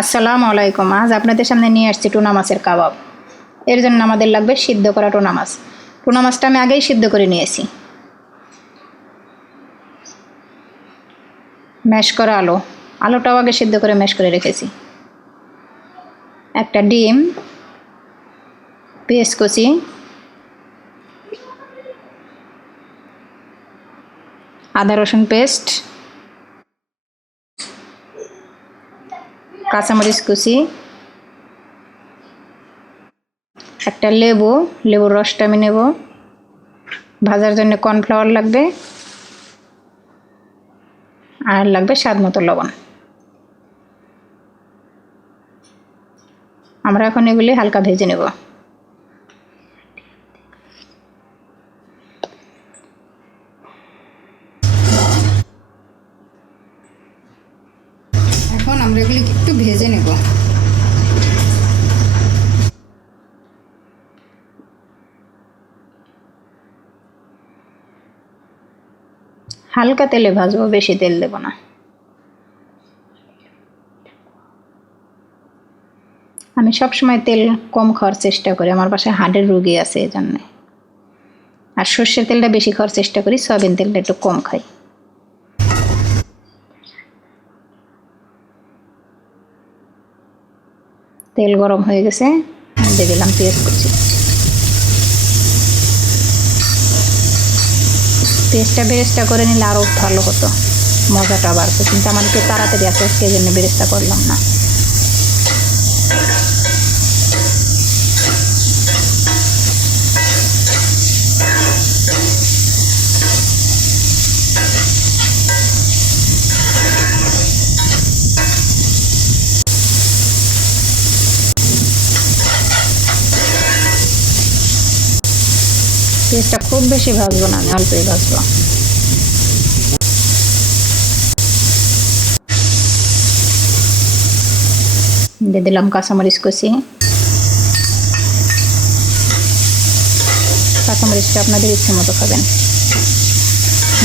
আসসালামু আলাইকুম। আজ আপনাদের সামনে নিয়ে আসছি টুনা মাছের কাবাব। এর জন্য আমাদের লাগবে সিদ্ধ করা টুনা মাছ। টুনা মাছটা আমি আগেই সিদ্ধ করে নিয়েছি। ম্যাশ করা আলুটাও আগে সিদ্ধ করে ম্যাশ করে রেখেছি। একটা ডিম, পেঁয়াজ কুচি, আদা রসুন পেস্ট, কাঁচামরিচ কুচি, একটা লেবুর রসটা আমি নেব। ভাজার জন্য কর্নফ্লাওয়ার লাগবে, আর লাগবে স্বাদ মতো লবণ। আমরা এখন এগুলি হালকা ভেজে নেব। এখন আমরা এগুলি একটু ভেজে নেব। হালকা তেলে ভাজবো, বেশি তেল দেব না। আমি সবসময় তেল কম খাওয়ার চেষ্টা করি, আমার বাসায় হার্টের রোগী আছে এই জন্যে। আর সর্ষের তেলটা বেশি খাওয়ার চেষ্টা করি, সয়াবিন তেলটা একটু কম খাই। তেল গরম হয়ে গেছে, দিয়ে দিলাম পেঁয়াজ কুচি। পেঁয়াজটা বেরেস্তা করে নিলে আরও ভালো হতো, মজাটা বাড়তো, কিন্তু আমার একটু তাড়াতাড়ি আছে, সেই জন্য বেরেস্তা করলাম না। পেঁয়াজটা খুব বেশি ভাজবো না, আমি অল্পই ভাজবো। দিয়ে দিলাম কাঁচামরিচ কুচি। কাঁচামরিচটা আপনাদের ইচ্ছে মতো খাবেন,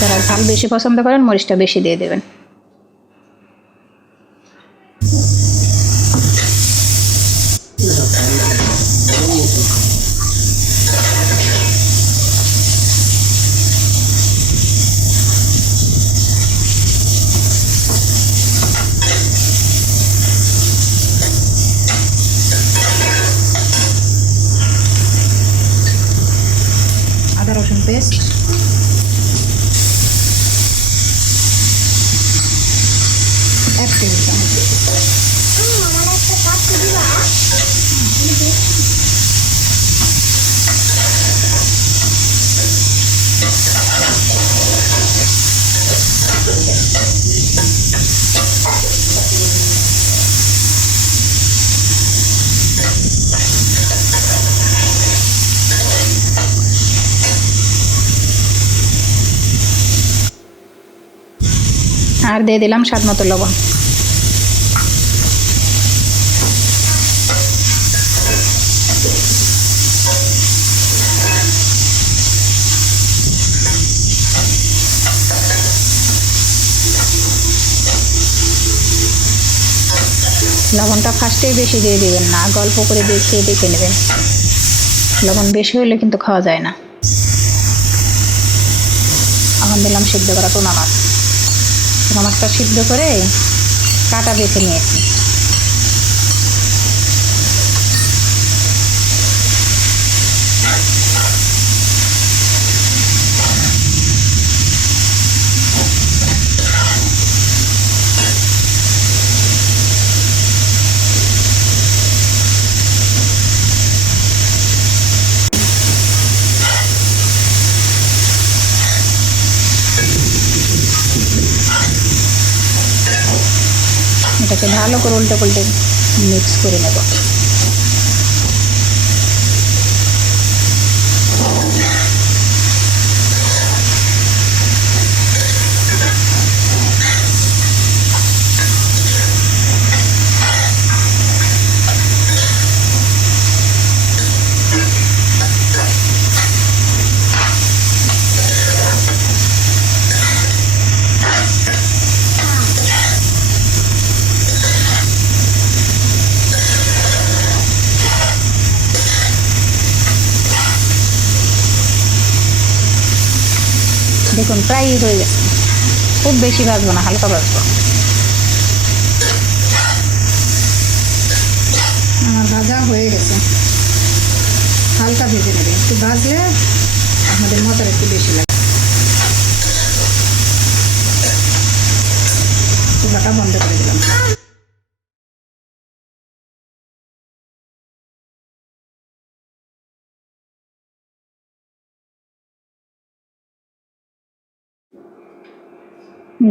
যারা ঝাল বেশি পছন্দ করেন মরিচটা বেশি দিয়ে দেবেন। আদা রসুন পেস্ট, এক টেবিল চামচ। আর দিয়ে দিলাম স্বাদ মতো লবণ। লবণটা ফার্স্টেই বেশি দিয়ে দিবেন না, গল্প করে খেয়ে দেখে নেবেন। লবণ বেশি হলে কিন্তু খাওয়া যায় না। এখন দিলাম সিদ্ধ করা টুনা মাছ। টুনা মাছটা সিদ্ধ করে কাটা বেছে নিয়েছি। এটাকে ভালো করে উল্টে পাল্টে মিক্স করে নেব। দেখুন প্রায়ই হয়ে গেছে, খুব বেশি ভাজবো না, হালকা ভাজবো। আমার ভাজা হয়ে গেছে, হালকা ভেজে নেবে, একটু ভাজলে আমাদের মজার একটু বেশি লাগে। চুলাটা বন্ধ করে দিলাম।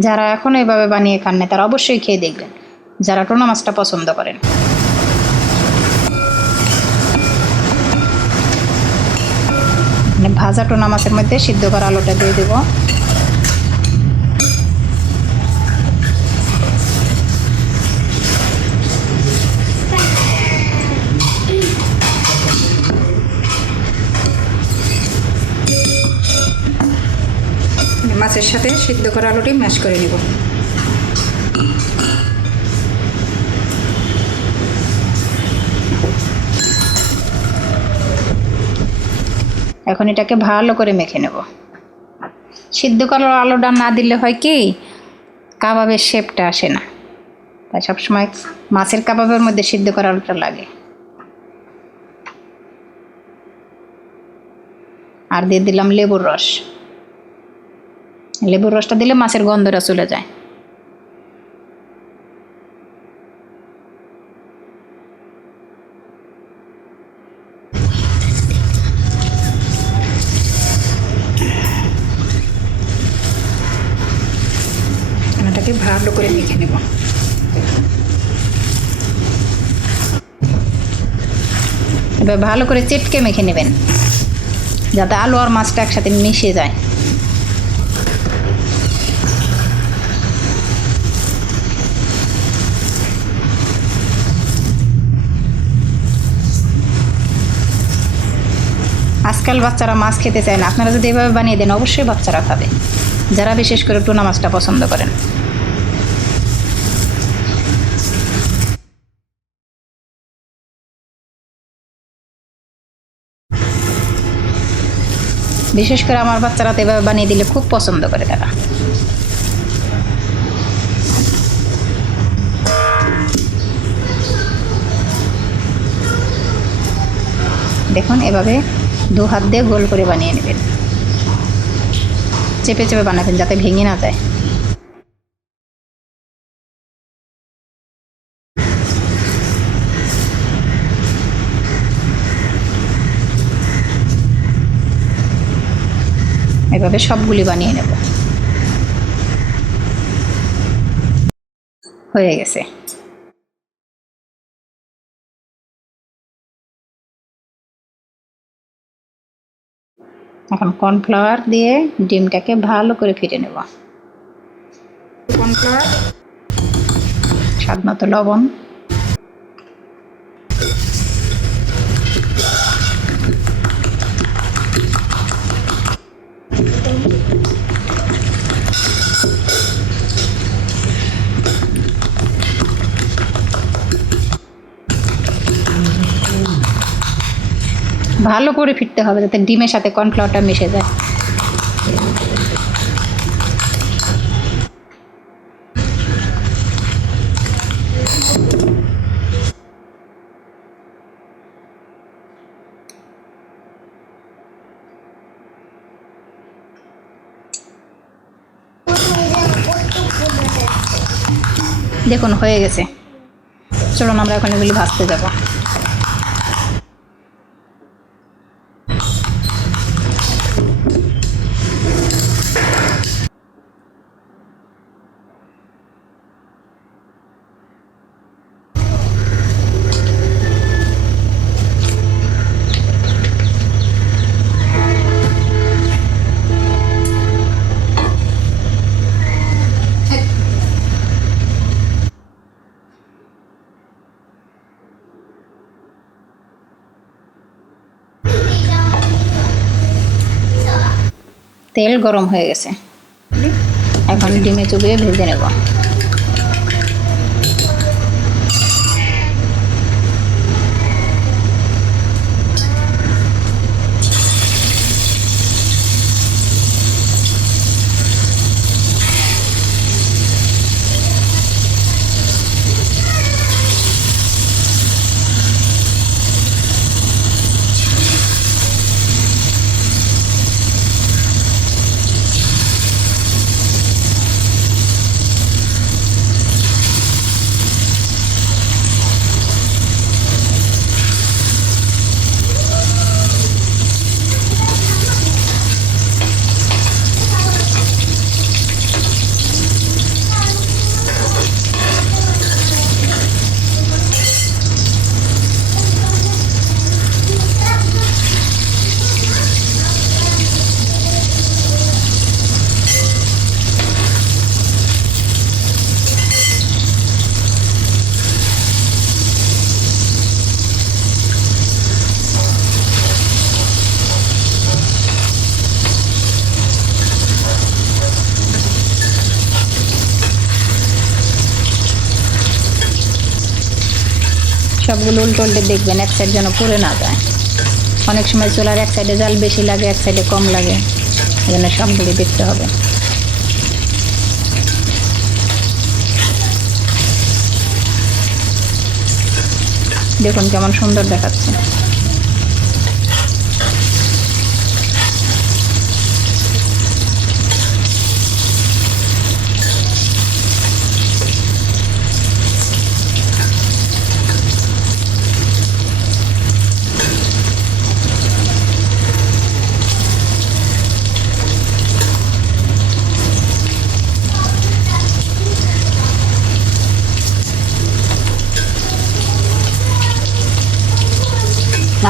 যারা এখন এভাবে বানিয়ে খান না তারা অবশ্যই খেয়ে দেখবেন, যারা টুনা মাছটা পছন্দ করেন। ভাজা টুনা মাছের মধ্যে সিদ্ধ করা আলুটা দিয়ে দেব। মাছের সাথে সিদ্ধ করা আলুটি ম্যাশ করে নেব। এখন এটাকে ভালো করে মেখে নেব। সিদ্ধ করা আলুটা না দিলে হয় কি, কাবাবের শেপটা আসে না, তাই সবসময় মাছের কাবাবের মধ্যে সিদ্ধ করা আলুটা লাগে। আর দিয়ে দিলাম লেবুর রস। লেবুর রসটা দিলে মাছের গন্ধটা চলে যায়। এটাকে ভালো করে মেখে নেব। এবার ভালো করে চেটকে মেখে নেবেন, যাতে আলু আর মাছটা একসাথে মিশে যায়। আজকাল বাচ্চারা মাছ খেতে চায় না, আপনারা যদি এভাবে বানিয়ে দেন অবশ্যই বাচ্চারা খাবে, যারা বিশেষ করে টুনা মাছটা পছন্দ করেন। বিশেষ করে আমার বাচ্চারা তো এভাবে বানিয়ে দিলে খুব পছন্দ করে তারা। দেখুন এভাবে দু হাত দিয়ে গোল করে বানিয়ে নেবেন, চেপে চেপে বানাবেন যাতে ভেঙে না যায়। এভাবে সবগুলি বানিয়ে নেব। হয়ে গেছে। এখন কর্নফ্লাওয়ার দিয়ে ডিমটাকে ভালো করে ফেটে নেব। কর্নফ্লাওয়ার, স্বাদ মতো লবণ, ভালো করে ফিরতে হবে যাতে ডিমের সাথে কর্নফ্লাওয়ারটা মিশে যায়। দেখুন হয়ে গেছে। চলুন আমরা এখন এগুলি ভাজতে যাব। তেল গরম হয়ে গেছে, এখন ডিমে চুবিয়ে ভেজে নেব। সবগুলো উল্টো উল্টে দেখবেন, এক সাইড যেন পুড়ে না যায়। অনেক সময় চুলার এক সাইডে জাল বেশি লাগে, এক সাইডে কম লাগে, এই জন্য সবগুলি দেখতে হবে। দেখুন কেমন সুন্দর দেখাচ্ছে।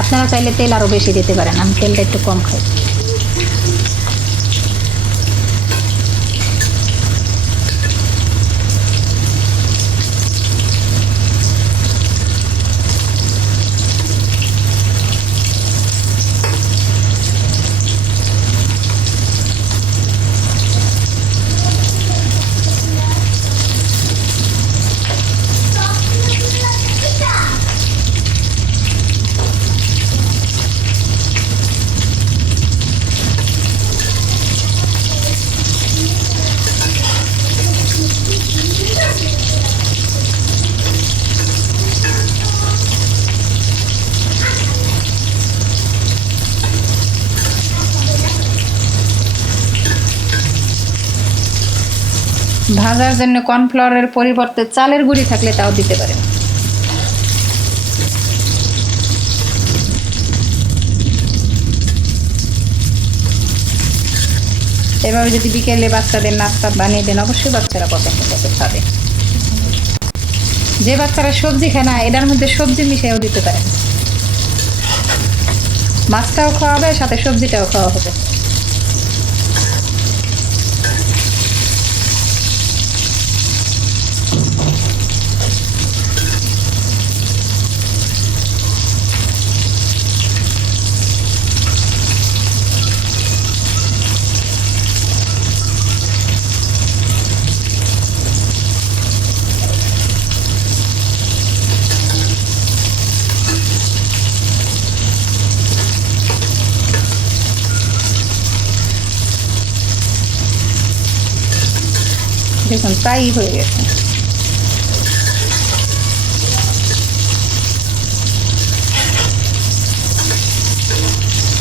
আপনারা চাইলে তেল আরও বেশি দিতে পারেন, আমি তেলটা একটু কম খাই। ভাজার জন্য কর্নফ্লাওয়ারের পরিবর্তে চালের গুঁড়ি থাকলে তাও দিতে পারেন। এভাবে যদি বিকেলে বাচ্চাদের নাস্তা বানিয়ে দেন, অবশ্যই বাচ্চারা পছন্দ করে খাবে। যে বাচ্চারা সবজি খায় না, এটার মধ্যে সবজি মিশিয়েও দিতে পারেন। মাছটাও খাওয়া হবে, সাথে সবজিটাও খাওয়া হবে। দেখুন প্রায়ই হয়ে গেছে।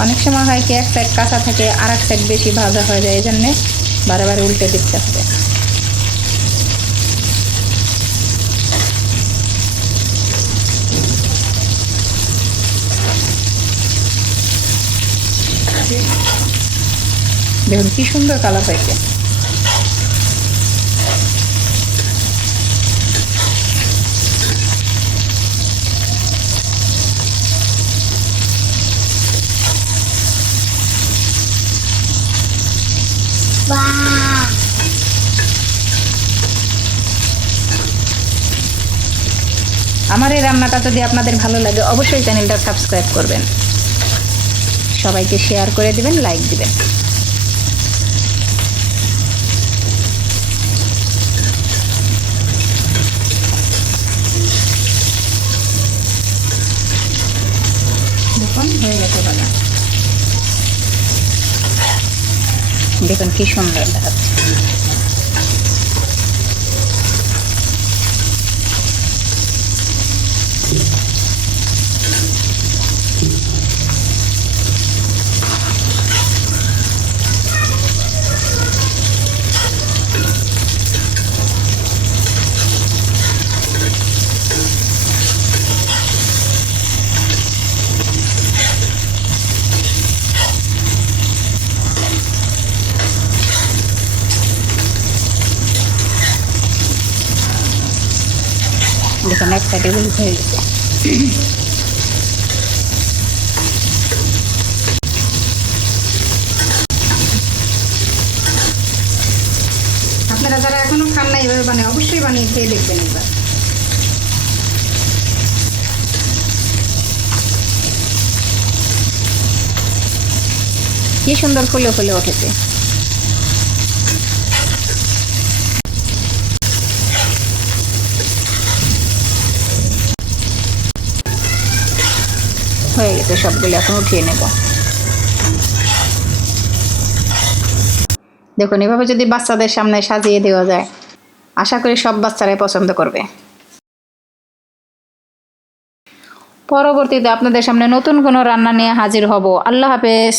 অনেক সময় হয় কি, এক সাইড কাঁচা থাকে আর এক সাইড বেশি ভাজা হয়ে যায়, এই জন্যে বারে বারে উল্টে দিতে হবে। দেখুন কি সুন্দর কালার হয়েছে। আমার এই রান্নাটা যদি আপনাদের ভালো লাগে, অবশ্যই চ্যানেলটা সাবস্ক্রাইব করবেন, সবাইকে শেয়ার করে দিবেন, লাইক দিবেন। দেখুন হয়ে গেছে ভাজা। দেখুন কি সুন্দর দেখাচ্ছে। দেখুন এক সাইডে হয়ে গেছে। আপনারা যারা এখনো খান না, এভাবে বানিয়ে অবশ্যই বানিয়ে খেয়ে দেখবেন একবার। কি সুন্দর ফুলে ফুলে উঠেছে। হয়ে গেছে সবগুলো, এখন উঠিয়ে নেব। দেখুন এভাবে যদি বাচ্চাদের সামনে সাজিয়ে দেওয়া যায়, আশা করি সব বাচ্চারাই পছন্দ করবে। পরবর্তীতে আপনাদের সামনে নতুন কোনো রান্না নিয়ে হাজির হব। আল্লাহ হাফেজ।